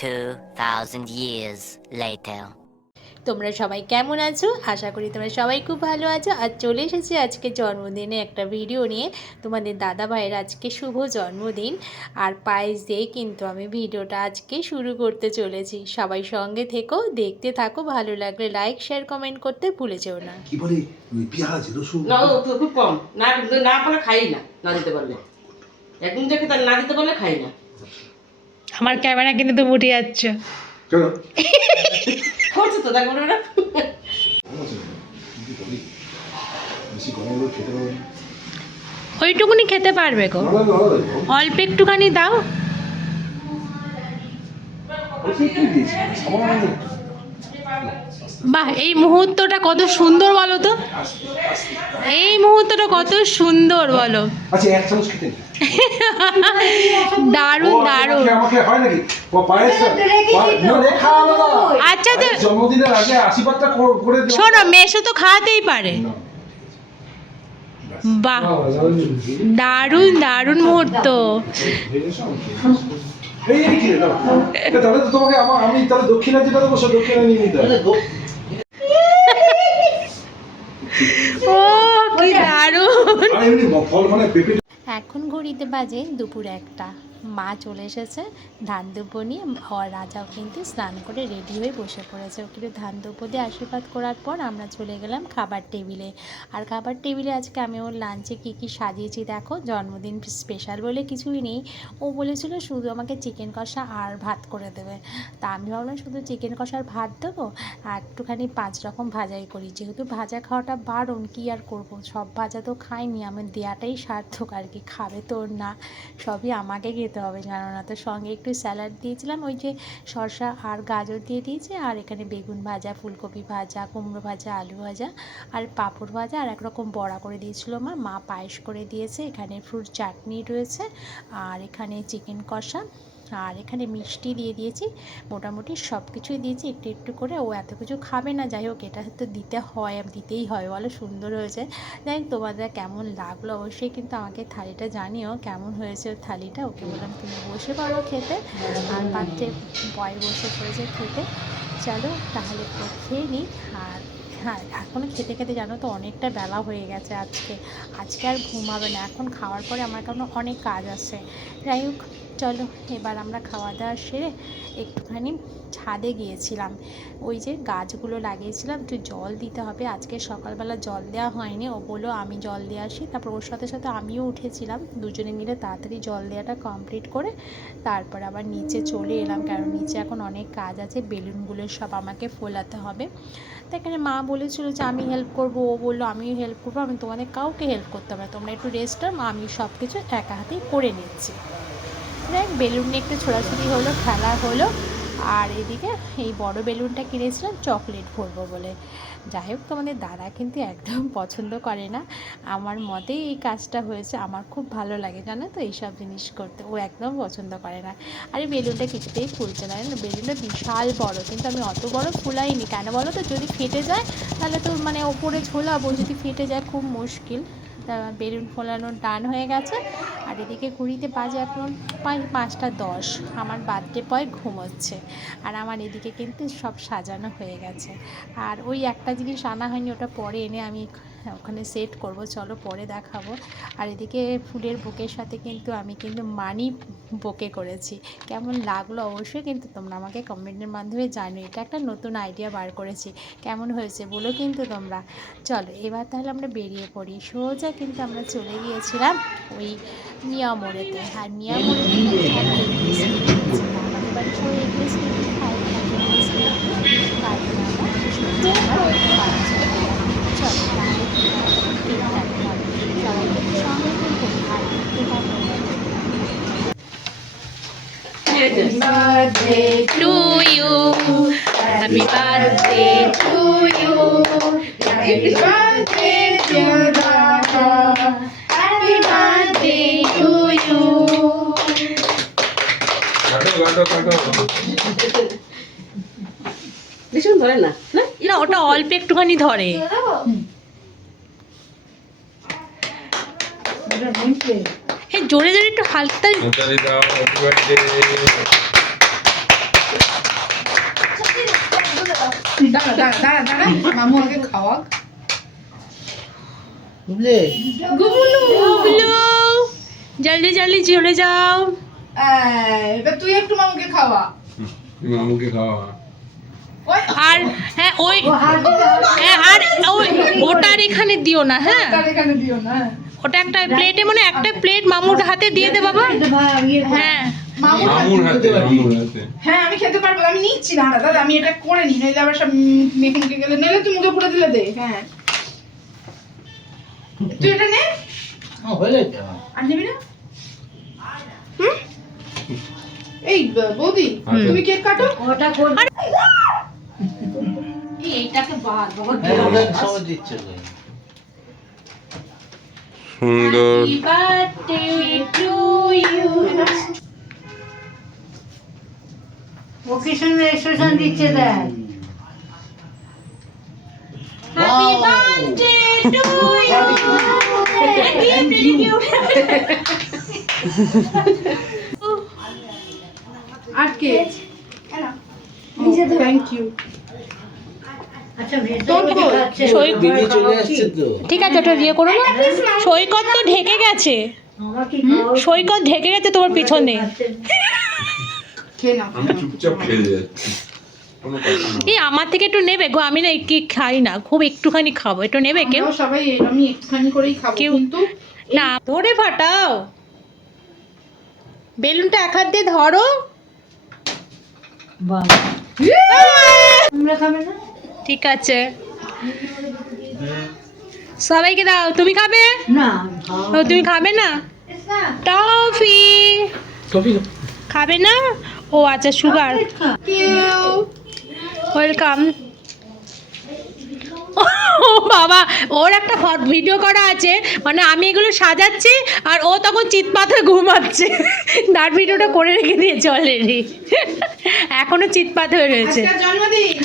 2,000 years later. তোমরা সবাই কেমন আছো? আশা করি তোমরা সবাই খুব ভালো আছো। আর চলে এসেছি আজকে জন্মদিনে একটা ভিডিও নিয়ে। তোমাদের দাদা ভাইয়ের আজকে শুভ জন্মদিন। আর পায়েস দিয়ে কিন্তু আমি ভিডিওটা আজকে শুরু করতে চলেছি। সবাই সঙ্গে থেকো দেখতে থাকো ভালো লাগলে লাইক শেয়ার কমেন্ট করতে ভুলে যেও না। কি বলে? পেঁয়াজ রসুন? না খুব কম। না না পারলে খাই না না দিতে পারলে। একদিন দেখে তার না দিতে পারলে খাই না। আমার ক্যামেরা কিনে তুমি উঠে যাচ্ছ। করছ তো দেখো না। ওইটুকুনি খেতে পারবে গো। অল্প একটুখানি দাও। বাহ এই মুহূর্তটা কত সুন্দর বলো তো এই মুহূর্তটা কত সুন্দর বলো আচ্ছা। দারুণ দারুণ হয়। আচ্ছা তো আরে, জন্মদিনের আগে আশীর্বাদটা কর- করে দিও। শোনো মেসো তো খাওয়াতেই পারে। বাহ দারুণ দারুণ মুহূর্ত এই এই কি তাহলে তো তোমাকে আমার আমি তাহলে দক্ষিণা যেটা দেবো সে দক্ষিণা নিয়ে নিতে হবে। ও কি দারুণ। আর এমনি ফল মানে পেঁপে এখন ঘড়িতে বাজে দুপুর একটা। মা চলে এসেছে, ধান দুব্য নিয়ে রাজাও কিন্তু স্নান করে রেডি হয়ে বসে পড়েছে। ওকে একটু ধান দুব্য দিয়ে আশীর্বাদ করার পর আমরা চলে গেলাম খাবার টেবিলে আর খাবার টেবিলে আজকে আমি ওর লাঞ্চে কী কী সাজিয়েছি দেখো, জন্মদিন স্পেশাল বলে কিছুই নেই। ও বলেছিল শুধু আমাকে চিকেন কষা আর ভাত করে দেবে। তা আমি ভাবলাম শুধু চিকেন কষার ভাত দেবো, আর একটুখানি পাঁচ রকম ভাজাই করি। যেহেতু ভাজা খাওয়াটা বারণ, কি আর করব? সব ভাজা তো খাইনি, আমার দেওয়াটাই সার্থক আর কি, খাবে তো না, সবই আমাকে খেতে হবে জানো না? তো সঙ্গে একটু স্যালাড দিয়েছিলাম, ওই যে শসা আর গাজর দিয়ে দিয়েছে, আর এখানে বেগুন ভাজা, ফুলকপি ভাজা, কুমড়ো ভাজা, আলু ভাজা, আর পাঁপড় ভাজা, আর একরকম বড়া করে দিয়েছিল মা। মা পায়েস করে দিয়েছে, এখানে ফ্রুট চাটনি রয়েছে, আর এখানে চিকেন কষা। আর এখানে মিষ্টি দিয়ে দিয়েছি, মোটামুটি সব কিছুই দিয়েছি, একটু একটু করে। ও এত কিছু খাবে না, যাই হোক, এটা তো দিতে হয় দিতেই হয়, বলো, সুন্দর হয়েছে। যাই তোমাদের কেমন লাগল? অবশ্যই কিন্তু আমাকে থালিটা জানিও, কেমন হয়েছে থালিটা? ওকে বললাম, তুমি বসে পারো খেতে। আর পাত্রে বয় বসে পড়েছে খেতে। চলো, তাহলে খেয়ে নিই আর হ্যাঁ এখনও খেতে খেতে জানো তো, অনেকটা বেলা হয়ে গেছে আজকে। আজকে আর ঘুমাবে না। এখন খাওয়ার পরে আমার কারণ অনেক কাজ আছে। যাই হোক চলো, এবার আমরা খাওয়া দাওয়া সেরে একটুখানি ছাদে গিয়েছিলাম। ওই যে গাছগুলো লাগিয়েছিলাম, একটু জল দিতে হবে। আজকে সকালবেলা জল দেওয়া হয়নি। ও বলল, আমি জল দিয়ে আসি। তারপর ওর সাথে সাথে আমিও উঠেছিলাম। দুজনে মিলে তাড়াতাড়ি জল দেওয়াটা কমপ্লিট করে তারপর আবার নিচে চলে এলাম। কারণ নিচে এখন অনেক কাজ আছে, বেলুনগুলো সব আমাকে ফোলাতে হবে। তো এখানে মা বলেছিল যে, আমি হেল্প করব। ও বলল, আমিও হেল্প করব। আমি তোমাদের কাউকে হেল্প করতে হবে তোমরা একটু রেস্ট আমি সব কিছু একা হাতেই করে নিচ্ছি। দেখ বেলুন নিয়ে একটু ছোড়াছুড়ি হলো, খেলা হলো। আর এদিকে এই বড় বেলুনটা কিনেছিলাম, চকলেট ভরবো বলে। যাই হোক, তোমাদের দাদা কিন্তু একদম পছন্দ করে না। আমার মতেই এই কাজটা হয়েছে, আমার খুব ভালো লাগে, জানো তো? এইসব জিনিস করতে। ও একদম পছন্দ করে না। আর এই বেলুনটা কিছুতেই ফুলছে না। বেলুনটা বিশাল বড়, কিন্তু আমি অত বড় ফুলাইনি। কেন বলো তো? যদি ফেটে যায়, তাহলে তো মানে ওপরে ঝোলাবো, যদি ফেটে যায় খুব মুশকিল। তা বেলুন ফোলানো ডান হয়ে গেছে। আর এদিকে ঘুড়িতে বাজে এখন প্রায় পাঁচটা দশ। আমার বার্থডে পয় ঘুমোচ্ছে। আর আমার এদিকে কিন্তু সব সাজানো হয়ে গেছে। আর ওই একটা জিনিস আনা হয়নি, ওটা পরে এনে আমি ওখানে সেট করব। চলো পরে দেখাবো। আর এদিকে ফুলের বুকের সাথে কিন্তু আমি কিন্তু মানি বোকে করেছি। কেমন লাগল অবশ্যই কিন্তু তোমরা আমাকে কমেন্টের মাধ্যমে জানো এটা একটা নতুন আইডিয়া বার করেছি। কেমন হয়েছে বলো কিন্তু তোমরা। চলো, এবার তাহলে আমরা বেরিয়ে পড়ি। সোজা কিন্তু আমরা চলে গিয়েছিলাম ওই মিয়া মোড়েতে আর মিয়া মোড়ে কিন্তু সব এগলেস কিনেছি। আমাদের বাড়ি সবাই এগলেস কিনে খাই এগলেস কিনে তারপরে আমরা birthday to you. Happy birthday to you. Happy birthday to Dada. Happy birthday to you. ভীষণ ধরে না না না ওটা অল্প একটুখানি ধরে। হ্যাঁ জোরে জোরে একটু হালকা মামু আগে খাওয়াক। বুঝলে জলদি জলদি চলে যাও। এবার তুই একটু মামুকে খাওয়া। মামুকে খাওয়া। আর হ্যাঁ ওই হ্যাঁ আর ওই ওটার এখানে দিও না হ্যাঁ। ওটা একটা প্লেটে মানে একটা প্লেট মামুর হাতে দিয়ে দে বাবা। হ্যাঁ। মামুর হাতে মামুর হাতে হ্যাঁ আমি খেতে পারব আমি নিচ্ছি না দাদা আমি এটা করে নিই নইলে আবার সব মেখে মুখে গেলে নইলে তুই মুখে পুরো দিলে দে হ্যাঁ। তুই এটা নে। আর নিবি না? এই বৌদি তুমি কেক কাটো। এইটাকে সুন্দর। টু ইউ ও কি সুন্দর এক্সপ্রেশন দিচ্ছে দেখ। হ্যাপি বার্থডে টু ইউ আর থ্যাংক ইউ ঠিক আছে ওটা দিয়ে করো না। সৈকত তো ঢেকে গেছে। সৈকত ঢেকে গেছে তোমার পিছনে। আমি এই আমার থেকে একটু নেবে গো আমি না কি খাই না খুব একটুখানি খাব। একটু নেবে কেউ? সবাই এরকমই একটুখানি করেই খাব কিন্তু না। ধরে ফাটাও। বেলুনটা এক হাত দিয়ে ধরো। বাবা তোমরা খাবে না? ঠিক আছে। সবাইকে দাও তুমি খাবে? না ও, তুমি খাবে না? টফি। খাবে না? ও আচ্ছা সুগার। ওয়েলকাম ও বাবা ওর একটা ভিডিও করা আছে। মানে আমি এগুলো সাজাচ্ছি আর ও তখন চিৎপাত ঘুমাচ্ছে। তার ভিডিওটা করে রেখে দিয়েছে অলরেডি এখনও চিৎপাত হয়ে রয়েছে। জন্মদিন।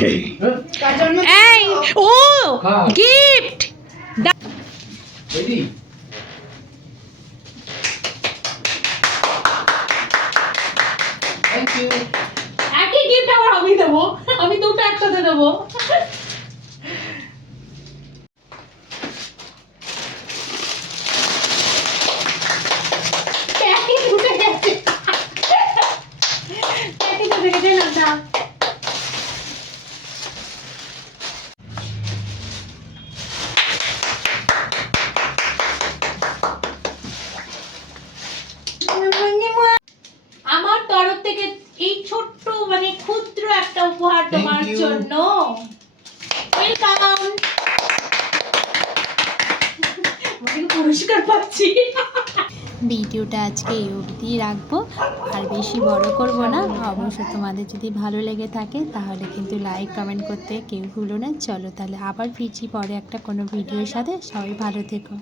জন্মদিন এই ও? গিফট থ্যাংক একই গিফট আবার আমি দেবো। আমি দুটো একসাথে দেবো একই ঢুকে গেছে। একই ঢুকে গেছে, না, দাও। আমার তরফ থেকে এই ছোট্ট মানে ক্ষুদ্র একটা উপহার তোমার you. জন্য ওয়েলকাম পুরস্কার পাচ্ছি। ভিডিওটা আজকে এই অবধি রাখব। আর বেশি বড় করব না। অবশ্য তোমাদের যদি ভালো লেগে থাকে, তাহলে কিন্তু লাইক কমেন্ট করতে কেউ ভুলো না। চলো তাহলে আবার ফিরছি পরে একটা কোনো ভিডিওর সাথে। সবাই ভালো থেকো।